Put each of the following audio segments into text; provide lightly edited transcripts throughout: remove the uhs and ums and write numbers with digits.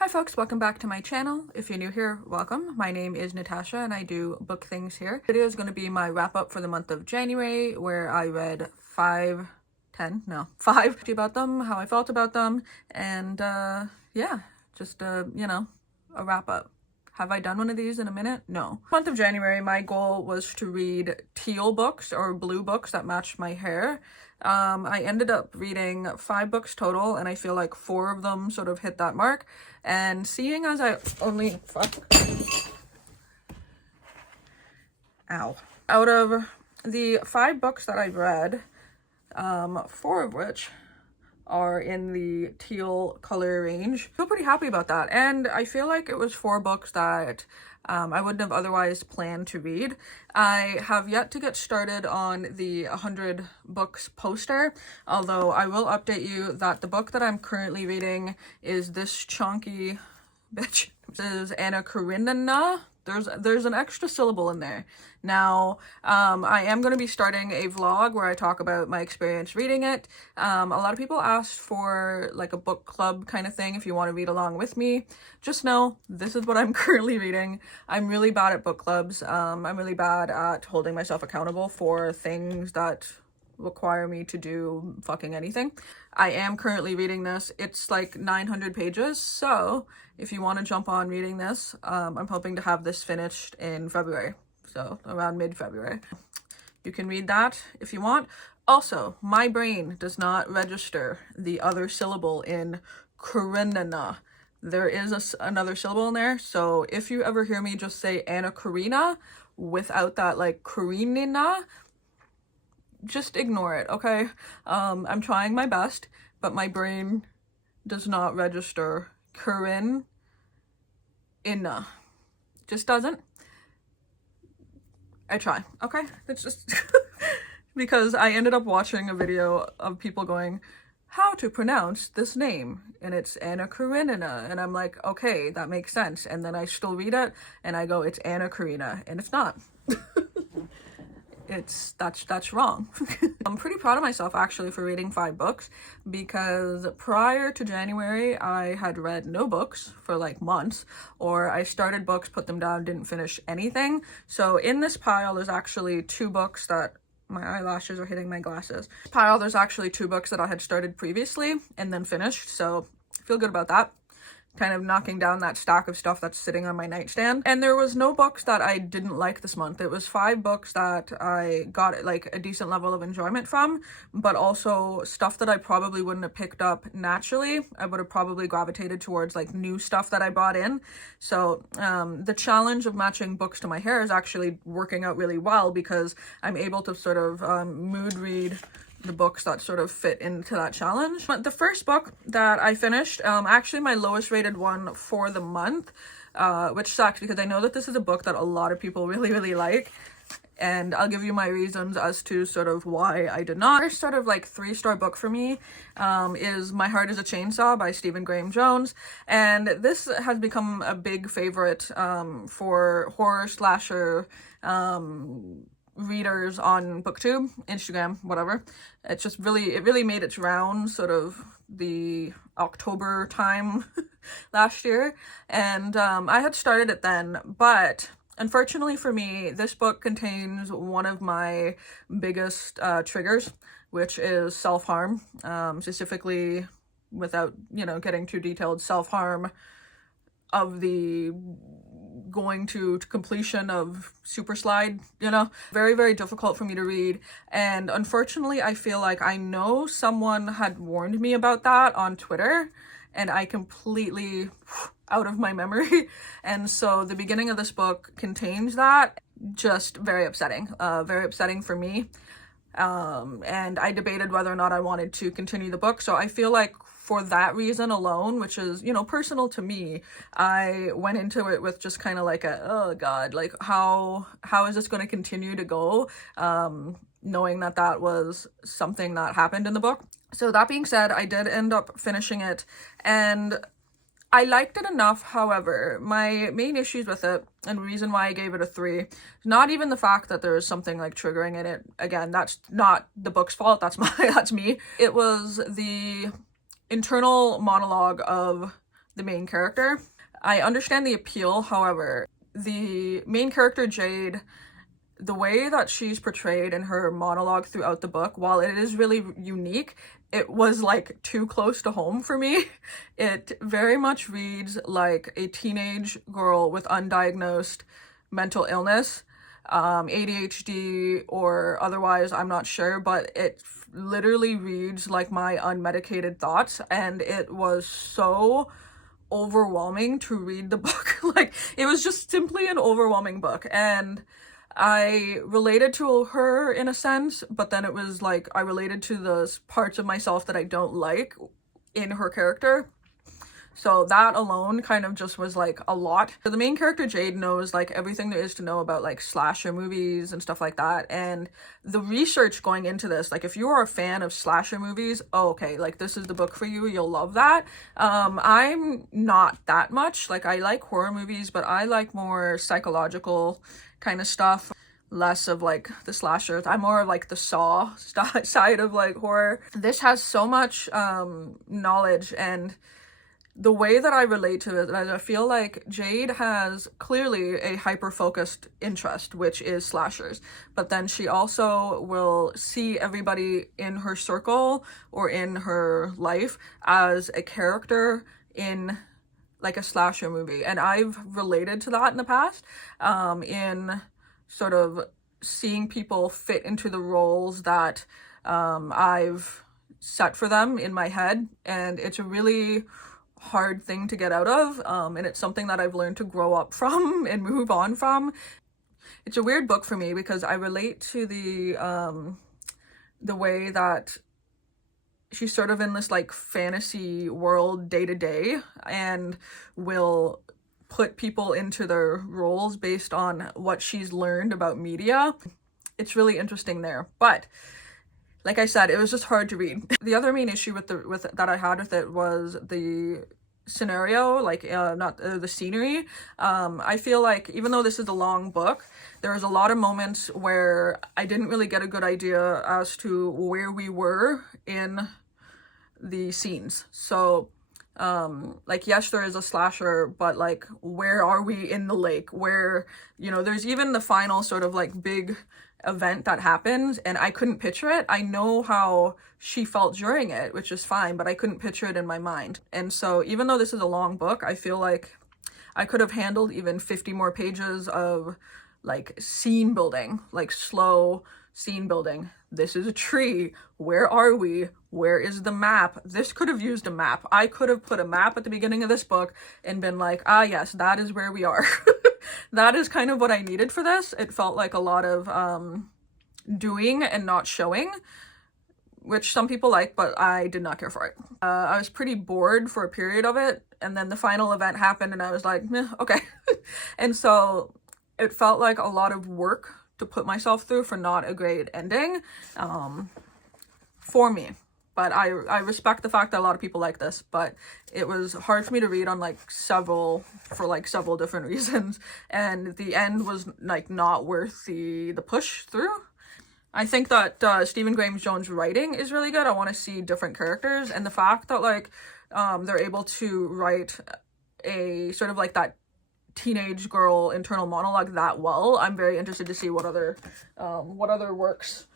Hi folks, welcome back to my channel. If you're new here, welcome. My name is Natasha and I do book things here. This video is going to be my wrap up for the month of January, where I read five about them, how I felt about them, and yeah, just a wrap up. Have I done one of these in a minute? No. Month of January, my goal was to read teal books or blue books that match my hair. I ended up reading 5 books total, and I feel like 4 of them sort of hit that mark. And seeing as I only... Ow. Out of the 5 books that I've read, 4 of which are in the teal color range. I feel pretty happy about that, and I feel like it was 4 books that I wouldn't have otherwise planned to read. I have yet to get started on the 100 books poster, although I will update you that the book that I'm currently reading is this chunky bitch. This is Anna Karenina. There's an extra syllable in there. Now, I am going to be starting a vlog where I talk about my experience reading it. A lot of people asked for like a book club kind of thing if you want to read along with me. Just know, this is what I'm currently reading. I'm really bad at book clubs. I'm really bad at holding myself accountable for things that require me to do fucking anything. I am currently reading this. It's like 900 pages, so if you want to jump on reading this, I'm hoping to have this finished in February, so around mid-February. You can read that if you want. Also, my brain does not register the other syllable in Karenina. There is another syllable in there, so if you ever hear me just say Anna Karina without that like Karenina, just ignore it, okay? I'm trying my best, but my brain does not register Karenina. Just doesn't. I try, okay? It's just because I ended up watching a video of people going, how to pronounce this name, and it's Anna Karenina, and I'm like, okay, that makes sense. And then I still read it and I go, it's Anna Karina, and it's not. That's wrong. I'm pretty proud of myself actually for reading 5 books, because prior to January I had read no books for like months, or I started books, put them down, didn't finish anything. So in this pile there's actually 2 books that my eyelashes are hitting my glasses. There's actually 2 books that I had started previously and then finished, so I feel good about that. Kind of knocking down that stack of stuff that's sitting on my nightstand. And there was no books that I didn't like this month. It was 5 books that I got like a decent level of enjoyment from, but also stuff that I probably wouldn't have picked up naturally. I would have probably gravitated towards like new stuff that I bought in. So the challenge of matching books to my hair is actually working out really well, because I'm able to sort of mood read the books that sort of fit into that challenge. But the first book that I finished, actually my lowest rated one for the month, which sucks because I know that this is a book that a lot of people really like, and I'll give you my reasons as to sort of why I did not. First sort of like 3-star book for me is My Heart is a Chainsaw by Stephen Graham Jones, and this has become a big favorite for horror slasher readers on booktube, Instagram, whatever. It's just it really made its rounds sort of the October time last year, and I had started it then, but unfortunately for me, this book contains one of my biggest triggers, which is self-harm, specifically, without getting too detailed, self-harm of the going to completion of Super Slide, very difficult for me to read. And unfortunately I feel like I know someone had warned me about that on Twitter, and I completely out of my memory. And so the beginning of this book contains that. Just very upsetting for me. And I debated whether or not I wanted to continue the book. So I feel like for that reason alone, which is, personal to me, I went into it with just kind of like oh God, like how is this going to continue to go? Knowing that that was something that happened in the book. So that being said, I did end up finishing it, and I liked it enough. However, my main issues with it, and reason why I gave it a 3, not even the fact that there is something like triggering in it. Again, that's not the book's fault. That's me. It was the internal monologue of the main character. I understand the appeal, however, the main character Jade, the way that she's portrayed in her monologue throughout the book, while it is really unique, it was like too close to home for me. It very much reads like a teenage girl with undiagnosed mental illness, ADHD or otherwise, I'm not sure, but it literally reads like my unmedicated thoughts, and it was so overwhelming to read the book. Like, it was just simply an overwhelming book, and I related to her in a sense, but then it was like I related to the parts of myself that I don't like in her character. So that alone kind of just was like a lot. So the main character Jade knows like everything there is to know about like slasher movies and stuff like that. And the research going into this, like if you are a fan of slasher movies, oh, okay, like this is the book for you. You'll love that. I'm not that much. Like I like horror movies, but I like more psychological kind of stuff. Less of like the slashers. I'm more of like the Saw side of like horror. This has so much knowledge, and the way that I relate to it, I feel like Jade has clearly a hyper-focused interest, which is slashers. But then she also will see everybody in her circle or in her life as a character in like a slasher movie. And I've related to that in the past, in sort of seeing people fit into the roles that I've set for them in my head. And it's a really hard thing to get out of, and it's something that I've learned to grow up from and move on from. It's a weird book for me because I relate to the way that she's sort of in this like fantasy world day to day and will put people into their roles based on what she's learned about media. It's really interesting there, but like I said, it was just hard to read. The other main issue with that I had with it was the scenario, like not the scenery. I feel like even though this is a long book, there was a lot of moments where I didn't really get a good idea as to where we were in the scenes. So like, yes, there is a slasher, but like, where are we in the lake? Where, you know, there's even the final sort of like big event that happens, and I couldn't picture it. I know how she felt during it, which is fine, but I couldn't picture it in my mind. And so even though this is a long book, I feel like I could have handled even 50 more pages of like scene building, like slow scene building. This is a tree. Where are we? Where is the map? This could have used a map. I could have put a map at the beginning of this book and been like, ah, yes, that is where we are. That is kind of what I needed for this. It felt like a lot of doing and not showing, which some people like, but I did not care for it. I was pretty bored for a period of it, and then the final event happened and I was like, meh, okay. And so it felt like a lot of work to put myself through for not a great ending for me. But I respect the fact that a lot of people like this, but it was hard for me to read on several different reasons, and the end was like not worth the push through. I think that Stephen Graham Jones' writing is really good. I want to see different characters, and the fact that they're able to write a sort of like that teenage girl internal monologue that well, I'm very interested to see what other works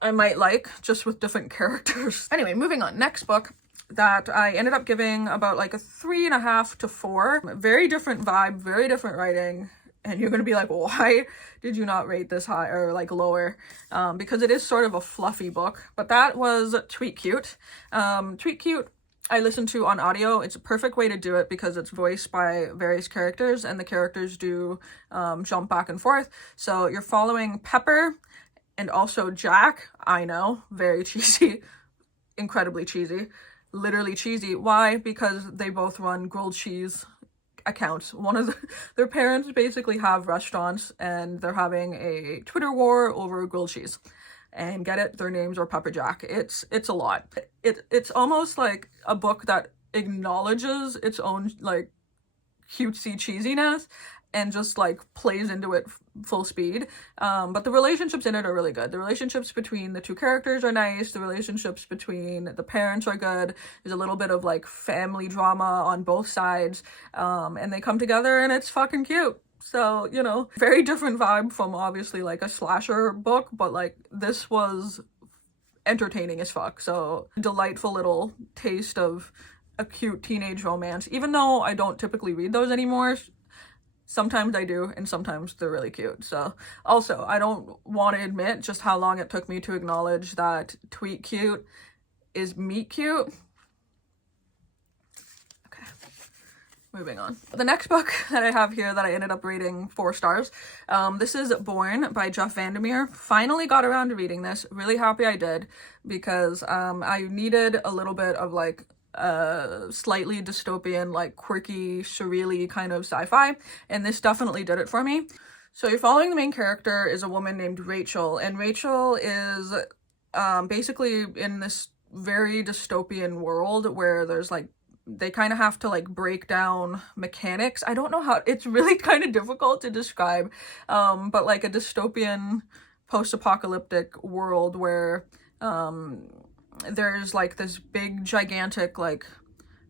I might like, just with different characters. Anyway, moving on. Next book that I ended up giving about like a 3.5 to 4. Very different vibe, very different writing. And you're going to be like, why did you not rate this high or like lower? Because it is sort of a fluffy book. But that was Tweet Cute. Tweet Cute I listened to on audio. It's a perfect way to do it because it's voiced by various characters and the characters do jump back and forth. So you're following Pepper and also Jack. I know, very cheesy, incredibly cheesy, literally cheesy. Why? Because they both run grilled cheese accounts. Their parents basically have restaurants and they're having a Twitter war over grilled cheese. And get it, their names are Pepper Jack. It's a lot. It's almost like a book that acknowledges its own like cutesy cheesiness and just like plays into it full speed. But the relationships in it are really good. The relationships between the two characters are nice. The relationships between the parents are good. There's a little bit of like family drama on both sides. And they come together and it's fucking cute. So, you know, very different vibe from obviously like a slasher book, but like this was entertaining as fuck. So delightful little taste of a cute teenage romance, even though I don't typically read those anymore. Sometimes I do, and sometimes they're really cute. So also, I don't want to admit just how long it took me to acknowledge that tweet cute is meet cute. Okay, moving on. The next book that I have here that I ended up rating 4 stars. This is Born by Jeff Vandermeer. Finally got around to reading this. Really happy I did, because I needed a little bit of like slightly dystopian, like quirky, surreal-y kind of sci-fi, and this definitely did it for me. So you're following the main character is a woman named Rachel, and Rachel is basically in this very dystopian world where there's like, they kind of have to like break down mechanics. I don't know how, it's really kind of difficult to describe, but like a dystopian post-apocalyptic world where there's like this big gigantic like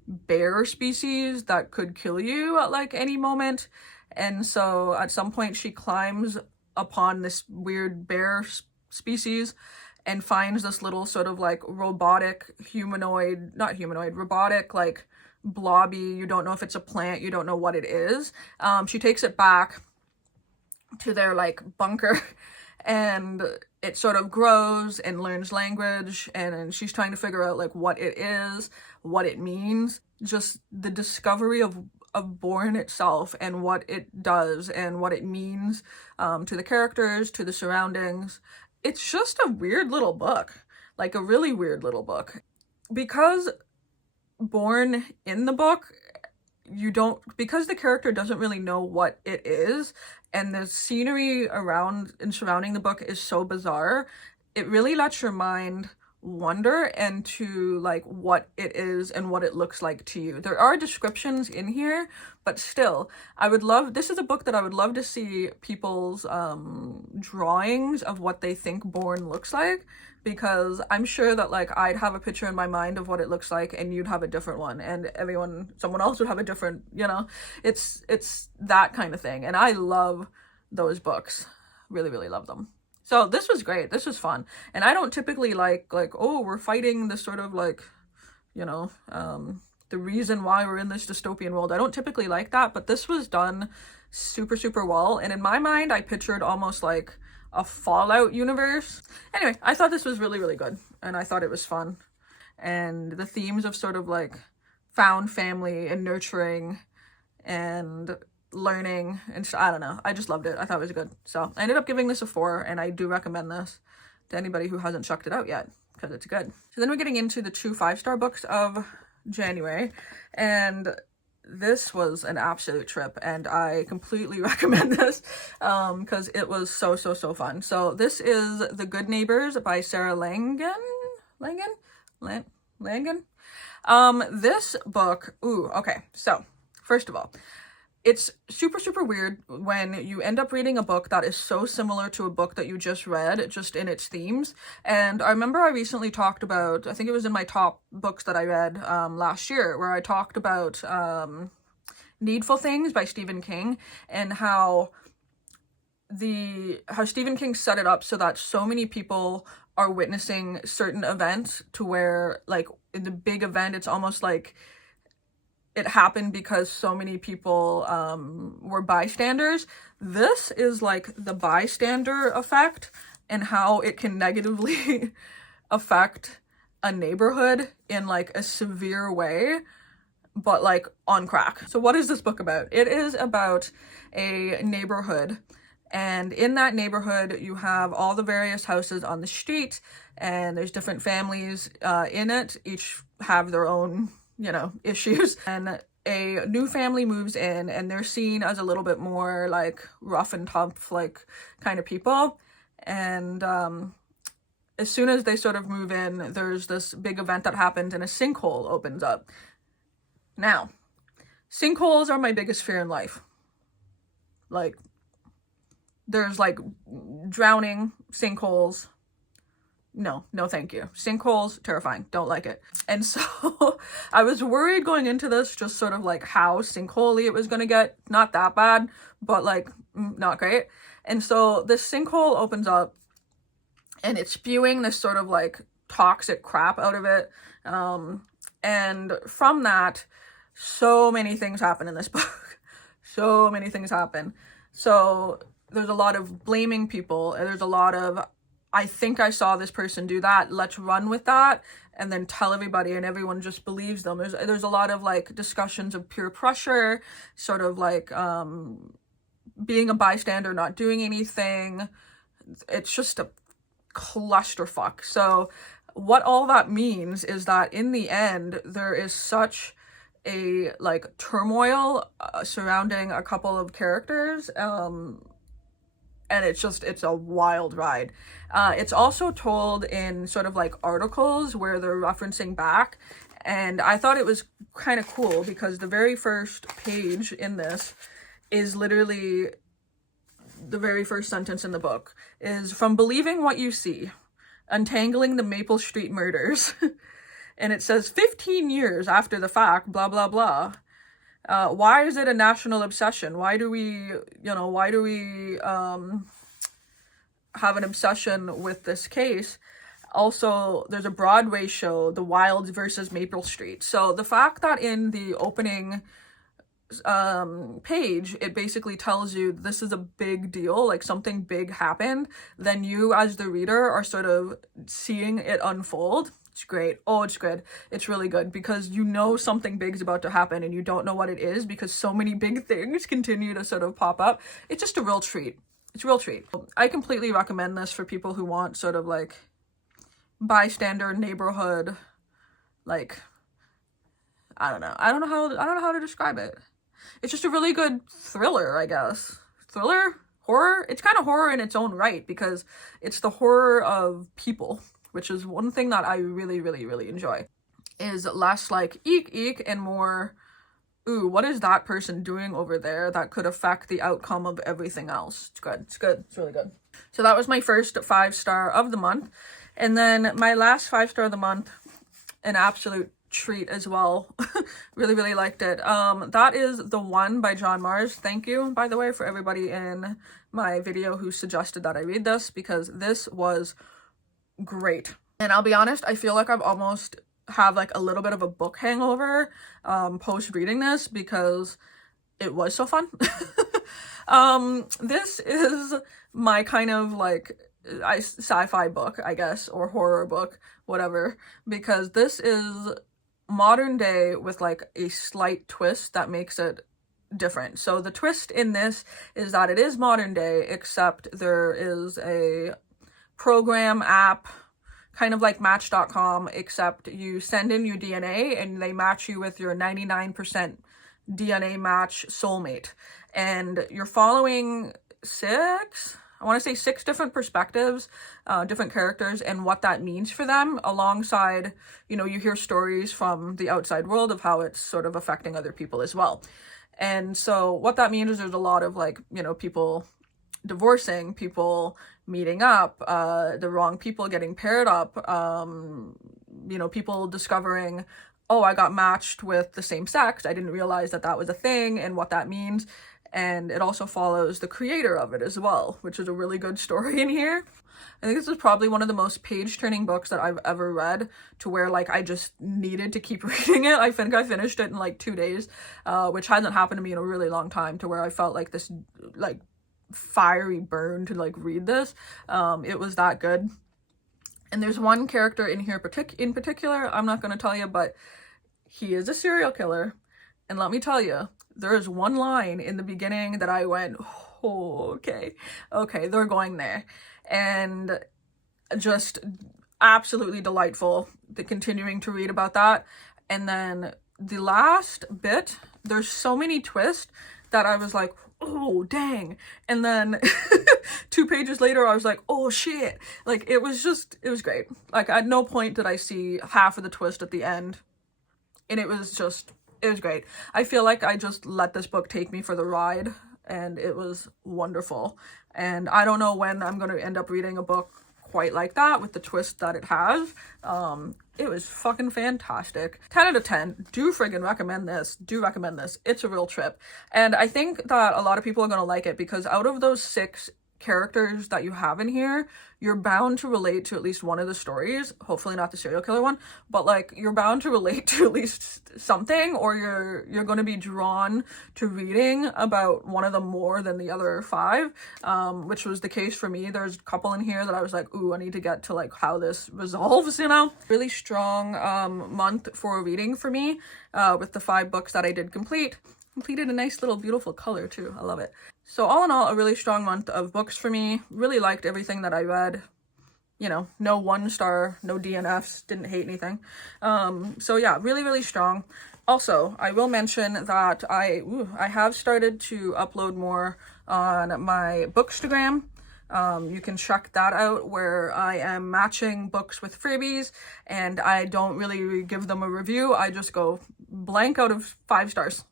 bear species that could kill you at like any moment, and so at some point she climbs upon this weird bear species and finds this little sort of like robotic robotic like blobby, you don't know if it's a plant, you don't know what it is. She takes it back to their like bunker and it sort of grows and learns language, and she's trying to figure out like what it is, what it means, just the discovery of Born itself and what it does and what it means to the characters, to the surroundings. It's just a weird little book, like a really weird little book. Because Born in the book, because the character doesn't really know what it is, and the scenery around and surrounding the book is so bizarre, it really lets your mind wonder into like what it is and what it looks like to you. There are descriptions in here, but still, this is a book that I would love to see people's drawings of what they think Born looks like, because I'm sure that like I'd have a picture in my mind of what it looks like and you'd have a different one, and someone else would have a different, you know, it's that kind of thing. And I love those books, really, really love them. So this was great. This was fun. And I don't typically like, oh, we're fighting this sort of like, you know, the reason why we're in this dystopian world. I don't typically like that, but this was done super, super well. And in my mind, I pictured almost like a Fallout universe. Anyway, I thought this was really, really good. And I thought it was fun. And the themes of sort of like found family and nurturing and learning and I don't know, I just loved it. I thought it was good. So I ended up giving this a 4, and I do recommend this to anybody who hasn't checked it out yet, because it's good. So then we're getting into the 2 5-star books of January, and this was an absolute trip, and I completely recommend this because it was so fun. So this is The Good Neighbors by Sarah Langan. This book, okay, so first of all, it's super weird when you end up reading a book that is so similar to a book that you just read, just in its themes. And I remember I recently talked about, I think it was in my top books that I read last year, where I talked about Needful Things by Stephen King, and how Stephen King set it up so that so many people are witnessing certain events to where, like, in the big event, it's almost like it happened because so many people were bystanders. This is like the bystander effect and how it can negatively affect a neighborhood in like a severe way, but like on crack. So what is this book about? It is about a neighborhood, and in that neighborhood you have all the various houses on the street, and there's different families in it, each have their own, you know, issues. And a new family moves in, and they're seen as a little bit more like rough and tough, like kind of people. And as soon as they sort of move in, there's this big event that happens, and a sinkhole opens up. Now, sinkholes are my biggest fear in life. Like, there's like drowning, sinkholes. No, thank you. Sinkholes, terrifying. Don't like it. And so I was worried going into this, just sort of like how sinkholey it was going to get. Not that bad, but like not great. And so this sinkhole opens up and it's spewing this sort of like toxic crap out of it. And from that, so many things happen in this book. So many things happen. So there's a lot of blaming people. There's a lot of, I think I saw this person do that, let's run with that, and then tell everybody, and everyone just believes them. There's a lot of like discussions of peer pressure, sort of like being a bystander, not doing anything. It's just a clusterfuck. So what all that means is that in the end, there is such a like turmoil surrounding a couple of characters, and it's a wild ride. It's also told in sort of like articles where they're referencing back, and I thought it was kind of cool because the very first page in this is literally the very first sentence in the book is, "From believing what you see, untangling the Maple Street murders." And it says 15 years after the fact, blah, blah, blah. Why is it a national obsession? Why do we have an obsession with this case? Also, there's a Broadway show, The Wilds versus Maple Street. So the fact that in the opening page, it basically tells you this is a big deal, like something big happened, then you as the reader are sort of seeing it unfold. It's great. Oh, it's good. It's really good because you know something big is about to happen and you don't know what it is because so many big things continue to sort of pop up. It's just a real treat. It's a real treat. I completely recommend this for people who want sort of like bystander neighborhood, like, I don't know how to describe it. It's just a really good thriller, I guess. Thriller? Horror? It's kind of horror in its own right because it's the horror of people, which is one thing that I really, really, really enjoy. Is less like eek eek and more, ooh, what is that person doing over there that could affect the outcome of everything else? It's good. It's good. It's really good. So that was my first 5-star of the month. And then my last 5-star of the month, an absolute treat as well. Really, really liked it. That is The One by John Mars. Thank you, by the way, for everybody in my video who suggested that I read this because this was great. And I'll be honest, I feel like I've almost have like a little bit of a book hangover post reading this because it was so fun. This is my kind of like sci-fi book, I guess, or horror book, whatever, because this is modern day with like a slight twist that makes it different. So the twist in this is that it is modern day, except there is a program app, kind of like Match.com, except you send in your DNA and they match you with your 99% DNA match soulmate. And you're following six different perspectives, different characters, and what that means for them, alongside, you hear stories from the outside world of how it's sort of affecting other people as well. And so what that means is there's a lot of like, people divorcing, people meeting up, the wrong people getting paired up, people discovering, oh, I got matched with the same sex. I didn't realize that was a thing and what that means. And it also follows the creator of it as well, which is a really good story in here. I think this is probably one of the most page-turning books that I've ever read, to where like I just needed to keep reading it. I think I finished it in like 2 days, which hasn't happened to me in a really long time, to where I felt like this like fiery burn to like read this. It was that good. And there's one character in here in particular, I'm not going to tell you, but he is a serial killer. And let me tell you, there is one line in the beginning that I went, oh, okay, they're going there. And just absolutely delightful, continuing to read about that. And then the last bit, there's so many twists that I was like, oh, dang. And then 2 pages later, I was like, oh, shit. Like, it was great. Like, at no point did I see half of the twist at the end. And it was great. I feel like I just let this book take me for the ride. and it was wonderful. And I don't know when I'm going to end up reading a book quite like that with the twist that it has. It was fucking fantastic. 10 out of 10. Do friggin' recommend this. Do recommend this. It's a real trip. And I think that a lot of people are going to like it because out of those 6 characters that you have in here, you're bound to relate to at least one of the stories. Hopefully not the serial killer one, but like you're bound to relate to at least something, or you're going to be drawn to reading about one of them more than the other 5, which was the case for me. There's a couple in here that I was like, ooh, I need to get to like how this resolves, you know. Really strong month for reading for me, with the 5 books that I did completed a nice little beautiful color too. I love it. So all in all, a really strong month of books for me. Really liked everything that I read. You know, no 1-star, no DNFs, didn't hate anything. So yeah, really, really strong. Also, I will mention that I have started to upload more on my Bookstagram. You can check that out, where I am matching books with freebies, and I don't really give them a review. I just go blank out of 5 stars.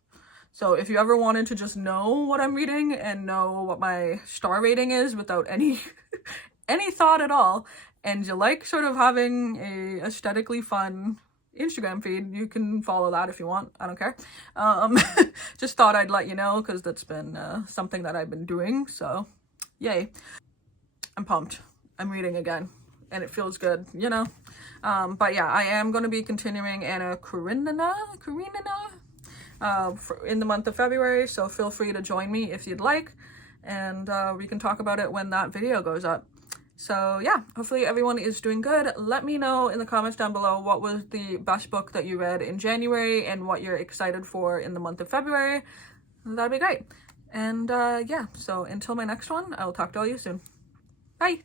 So if you ever wanted to just know what I'm reading and know what my star rating is without any any thought at all, and you like sort of having a aesthetically fun Instagram feed, you can follow that if you want. I don't care. Just thought I'd let you know because that's been something that I've been doing. So yay. I'm pumped. I'm reading again and it feels good, you know. But yeah, I am going to be continuing Anna Karenina in the month of February, so feel free to join me if you'd like, and we can talk about it when that video goes up. So yeah, hopefully everyone is doing good. Let me know in the comments down below what was the best book that you read in January and what you're excited for in the month of February. That'd be great. And yeah, so until my next one, I will talk to all you soon.